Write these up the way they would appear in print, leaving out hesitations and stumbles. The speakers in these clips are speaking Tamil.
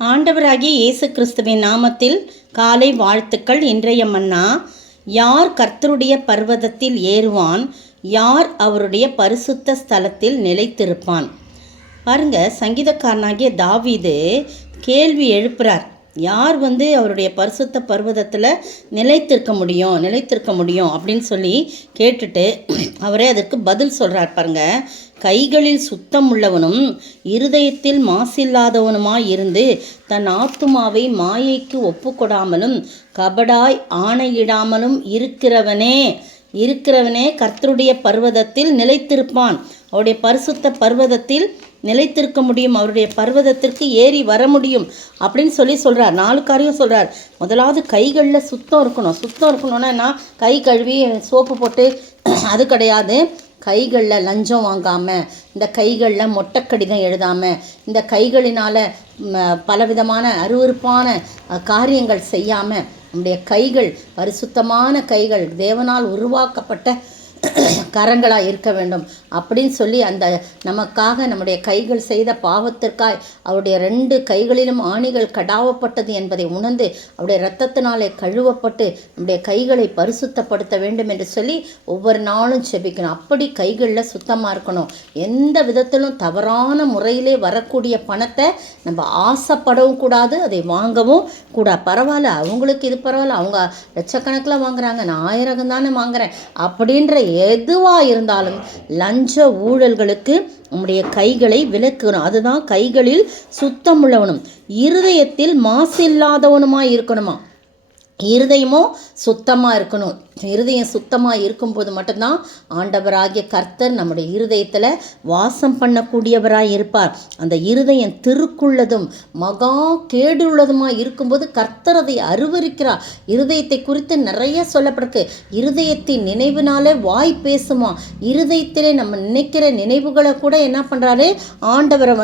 ஆண்டவராகிய இயேசு கிறிஸ்துவின் நாமத்தில் காலை வாழ்த்துக்கள். இன்றைய மன்னா, யார் கர்த்தருடைய பர்வதத்தில் ஏறுவான், யார் அவருடைய பரிசுத்த ஸ்தலத்தில் நிலைத்திருப்பான். பாருங்க, சங்கீதக்காரனாகிய தாவீது கேள்வி எழுப்புறார். யார் அவருடைய பரிசுத்த பர்வதத்தில் நிலைத்திருக்க முடியும் அப்படின்னு சொல்லி கேட்டுட்டு அவரே அதற்கு பதில் சொல்கிறார். பாருங்க, கைகளில் சுத்தம் உள்ளவனும் இருதயத்தில் மாசில்லாதவனுமாய் இருந்து தன் ஆத்துமாவை மாயைக்கு ஒப்புக்கொடாமலும் கபடாய் ஆணையிடாமலும் இருக்கிறவனே கர்த்தருடைய பர்வதத்தில் நிலைத்திருப்பான். அவருடைய பரிசுத்த பர்வதத்தில் நிலைத்திருக்க முடியும், அவருடைய பர்வதத்திற்கு ஏறி வர முடியும் அப்படின்னு சொல்கிறார். 4 காரியம் சொல்கிறார். முதலாவது, கைகளில் சுத்தம் இருக்கணும்னா நான் கை கழுவி சோப்பு போட்டு அது கிடையாது. கைகளில் லஞ்சம் வாங்காமல், இந்த கைகளில் மொட்டை கடிதம் எழுதாமல், இந்த கைகளினால் பலவிதமான அருவருப்பான காரியங்கள் செய்யாமல், நம்முடைய கைகள் பரிசுத்தமான கைகள், தேவனால் உருவாக்கப்பட்ட கரங்களாக இருக்க வேண்டும் அப்படின்னு சொல்லி அந்த நமக்காக நம்முடைய கைகள் செய்த பாவத்திற்காய் அவருடைய 2 கைகளிலும் ஆணிகள் கடாவப்பட்டது என்பதை உணர்ந்து அவருடைய இரத்தத்தினாலே கழுவப்பட்டு நம்முடைய கைகளை பரிசுத்தப்படுத்த வேண்டும் என்று சொல்லி ஒவ்வொரு நாளும் செபிக்கணும். அப்படி கைகளில் சுத்தமாக இருக்கணும். எந்த விதத்திலும் தவறான முறையிலே வரக்கூடிய பணத்தை நம்ம ஆசைப்படவும் கூடாது, அதை வாங்கவும் கூடாது. பரவாயில்ல, அவங்களுக்கு இது பரவாயில்ல, அவங்க லட்சக்கணக்கில் வாங்குறாங்க, நான் 1000 தானே வாங்குறேன் அப்படின்ற எதுவாக இருந்தாலும் லஞ்ச ஊழல்களுக்கு நம்முடைய கைகளை விலக்கணும். அதுதான் கைகளில் சுத்தம் உள்ளவனும் இருதயத்தில் மாசு இல்லாதவனுமாய் இருக்கணுமா. இருதயமும் சுத்தமாக இருக்கணும். இருதயம் சுத்தமாக இருக்கும்போது மட்டும்தான் ஆண்டவராகிய கர்த்தர் நம்முடைய இருதயத்தில் வாசம் பண்ணக்கூடியவராக இருப்பார். அந்த இருதயம் திருக்குள்ளதும் மகா கேடுள்ளதுமாக இருக்கும்போது கர்த்தர் அதை அருவருக்கிறார். இருதயத்தை குறித்து நிறைய சொல்லப்பட்டிருக்கு. இருதயத்தின் நினைவுனாலே வாய் பேசுமா. இருதயத்திலே நம்ம நினைக்கிற நினைவுகளை கூட என்ன பண்ணுறாரு, ஆண்டவர்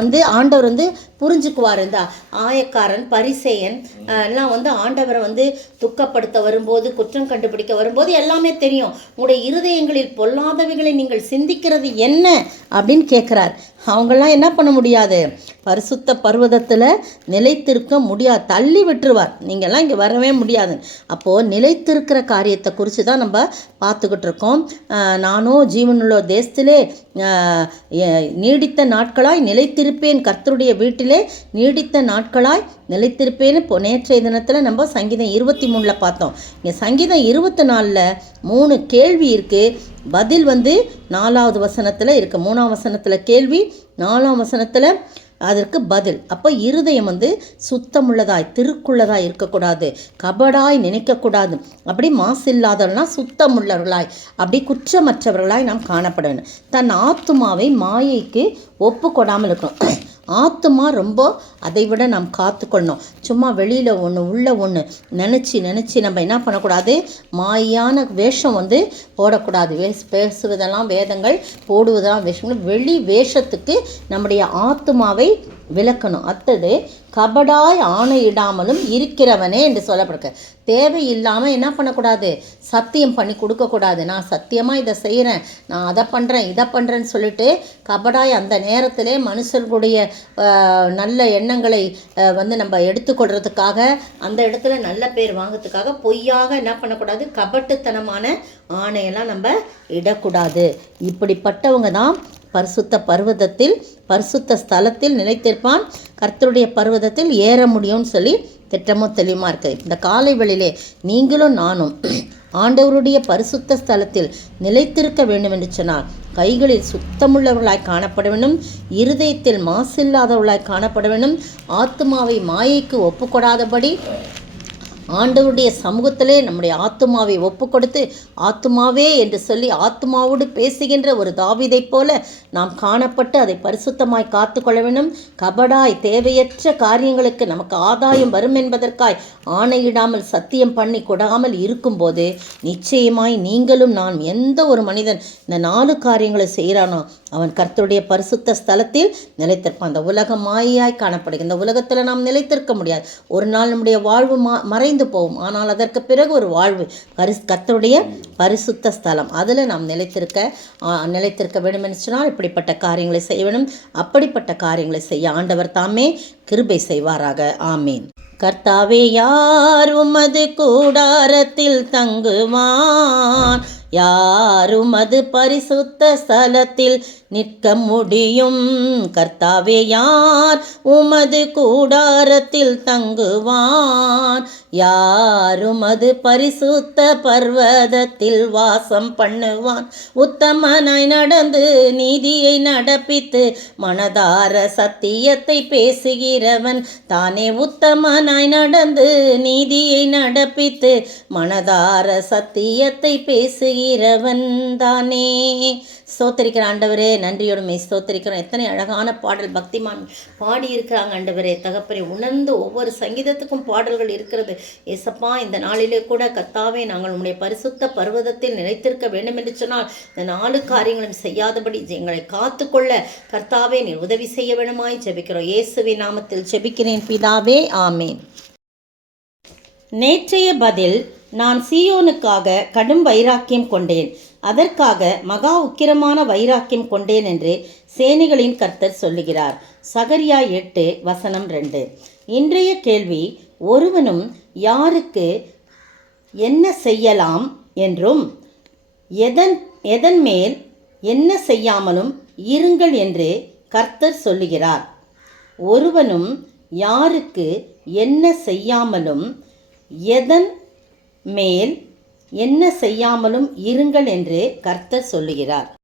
புரிஞ்சுக்குவார். இந்த ஆயக்காரன் பரிசேயன் எல்லாம் ஆண்டவரை துக்கப்படுத்த வரும்போது, குற்றம் கண்டுபிடிக்க வரும்போது எல்லாமே தெரியும். உங்களுடைய இருதயங்களில் பொல்லாதவைகளை நீங்கள் சிந்திக்கிறது என்ன அப்படின்னு கேட்குறார். அவங்கெல்லாம் என்ன பண்ண முடியாது, பரிசுத்த பர்வதத்தில் நிலைத்திருக்க முடியாது, தள்ளி விட்டுருவார். நீங்கள்லாம் இங்கே வரவே முடியாது. அப்போது நிலைத்திருக்கிற காரியத்தை குறித்து தான் நம்ம பார்த்துக்கிட்டு இருக்கோம். நானும் ஜீவனுள்ள தேசத்திலே நீடித்த நாட்களாய் நிலைத்திருப்பேன், கர்த்தருடைய வீட்டிலே நீடித்த நாட்களாய் நிலைத்திருப்பேன்னு நேற்றைய தினத்தில் நம்ம சங்கீதம் 23 பார்த்தோம். இங்கே சங்கீதம் 24 3 கேள்வி இருக்குது. பதில் 4வது வசனத்தில் இருக்குது. 3ஆம் வசனத்தில் கேள்வி, 4ஆம் வசனத்தில் அதற்கு பதில். அப்போ இருதயம் சுத்தமுள்ளதாய் திருக்குள்ளதாய் இருக்கக்கூடாது, கபடாய் நினைக்கக்கூடாது. அப்படி மாசில்லாதவர்களா சுத்தமுள்ளவர்களாய், அப்படி குற்றமற்றவர்களாய் நாம் காணப்படணும். தன் ஆத்துமாவை மாயைக்கு ஒப்பு கொடாமல் இருக்கணும். ஆத்துமா ரொம்ப அதை விட நாம் காத்துக்கொள்ளணும். சும்மா வெளியில் ஒன்று உள்ள ஒன்று நினச்சி நம்ம என்ன பண்ணக்கூடாது, மாயான வேஷம் போடக்கூடாது. பேசுவதெல்லாம் வேதங்கள், போடுவதெல்லாம் வேஷங்கள். வெளி வேஷத்துக்கு நம்முடைய ஆத்துமாவை விளக்கணும். அத்தது கபடாய் ஆணையிடாமலும் இருக்கிறவனே என்று சொல்லப்படுது. தேவையில்லாமல் என்ன பண்ணக்கூடாது, சத்தியம் பண்ணி கொடுக்கக்கூடாது. நான் சத்தியமாக இதை செய்கிறேன், நான் அதை பண்ணுறேன் இதை பண்ணுறேன்னு சொல்லிட்டு கபடாய் அந்த நேரத்திலே மனுஷர்களுடைய நல்ல எண்ணங்களை நம்ம எடுத்துக்கொள்கிறதுக்காக, அந்த இடத்துல நல்ல பேர் வாங்கிறதுக்காக பொய்யாக என்ன பண்ணக்கூடாது, கபட்டுத்தனமான ஆணையெல்லாம் நம்ம இடக்கூடாது. இப்படிப்பட்டவங்க தான் பரிசுத்த பர்வதத்தில், பரிசுத்த ஸ்தலத்தில் நிலைத்திருப்பான், கர்த்தருடைய பர்வதத்தில் ஏற முடியும்னு சொல்லி திட்டமும் தெளிவாக இருக்குது. இந்த காலை வேளையிலே நீங்களும் நானும் ஆண்டவருடைய பரிசுத்த ஸ்தலத்தில் நிலைத்திருக்க வேண்டும் என்று சொன்னால் கைகளில் சுத்தமுள்ளவர்களாய் காணப்பட வேண்டும், இருதயத்தில் மாசில்லாதவர்களாய் காணப்பட வேண்டும், ஆத்துமாவை மாயைக்கு ஒப்புக்கொடாதபடி ஆண்டவருடைய சமூகத்திலே நம்முடைய ஆத்துமாவை ஒப்பு கொடுத்து, ஆத்துமாவே என்று சொல்லி ஆத்துமாவோடு பேசுகின்ற ஒரு தாவீதைப் போல நாம் காணப்பட்டு அதை பரிசுத்தமாய் காத்து கொள்ள வேண்டும். கபடாய் தேவையற்ற காரியங்களுக்கு நமக்கு ஆதாயம் வரும் என்பதற்காய் ஆணையிடாமல் சத்தியம் பண்ணி கொடாமல் இருக்கும்போது நிச்சயமாய் நீங்களும் நான், எந்த ஒரு மனிதன் இந்த 4 காரியங்களை செய்கிறானோ அவன் கர்த்தருடைய பரிசுத்த ஸ்தலத்தில் நிலைத்திருப்பான். அந்த உலகம் மாயாய் காணப்படுகிறது. இந்த உலகத்தில் நாம் நிலைத்திருக்க முடியாது. ஒரு நாள் நம்முடைய வாழ்வு தொலைந்து போகும். ஆனால் அதற்கு பிறகு ஒரு வாழ்வு, கர்த்தருடைய பரிசுத்த ஸ்தலம், அதில் நாம் நிலைத்திருக்க வேண்டும் என்று சொன்னால் இப்படிப்பட்ட காரியங்களை செய்ய வேண்டும். அப்படிப்பட்ட காரியங்களை செய்ய ஆண்டவர் தாமே கிருபை செய்வாராக. ஆமீன். கர்த்தாவே, யார் உமது கூடாரத்தில் தங்குவான்? யார் உமது பரிசுத்த ஸ்தலத்தில் நிற்க முடியும்? கர்த்தாவே, யார் உமது கூடாரத்தில் தங்குவான்? யார் உமது பரிசுத்த பர்வதத்தில் வாசம் பண்ணுவான்? உத்தமனாய் நடந்து நீதியை நடப்பித்து மனதார சத்தியத்தை பேசுகிறவன் தானே. உத்தமனாய் நடந்து நீதியை நடப்பித்து மனதார சத்தியத்தை பேசுகிறவன் தானே. ஸ்தோத்திரிக்கிற ஆண்டவரே, நன்றியோடு ஸ்தோத்திரிக்கிறோம். எத்தனை அழகான பாடல் பக்திமான் பாடியிருக்கிறாங்க ஆண்டவரே. தகப்பனே, உணர்ந்து ஒவ்வொரு சங்கீதத்துக்கும் பாடல்கள் இருக்கிறது. ஏசப்பா, இந்த நாளிலே கூட கர்த்தாவே, நாங்கள் உம்முடைய பரிசுத்த பர்வதத்தில் நிலைத்திருக்க வேண்டும் என்று சொன்னால் இந்த 4 காரியங்களும் செய்யாதபடி எங்களை காத்துக்கொள்ள கர்த்தாவே நீர் உதவி செய்ய வேண்டுமாய் ஜெபிக்கிறோம். இயேசுவின் நாமத்தில் ஜெபிக்கிறேன் பிதாவே, ஆமேன். நேற்றைய பதில்: நான் சீயோனுக்காக கடும் வைராக்கியம் கொண்டேன், அதற்காக மகா உக்கிரமான வைராக்கியம் கொண்டேன் என்று சேனைகளின் கர்த்தர் சொல்லுகிறார். சகரியா 8:2. இன்றைய கேள்வி: ஒருவனும் யாருக்கு என்ன செய்யலாம் என்றும் எதன் மேல் என்ன செய்யாமலும் இருங்கள் என்று கர்த்தர் சொல்லுகிறார். ஒருவனும் யாருக்கு என்ன செய்யாமலும் எதன் மேல் என்ன செய்யாமலும் இருங்கள் என்று கர்த்தர் சொல்லுகிறார்.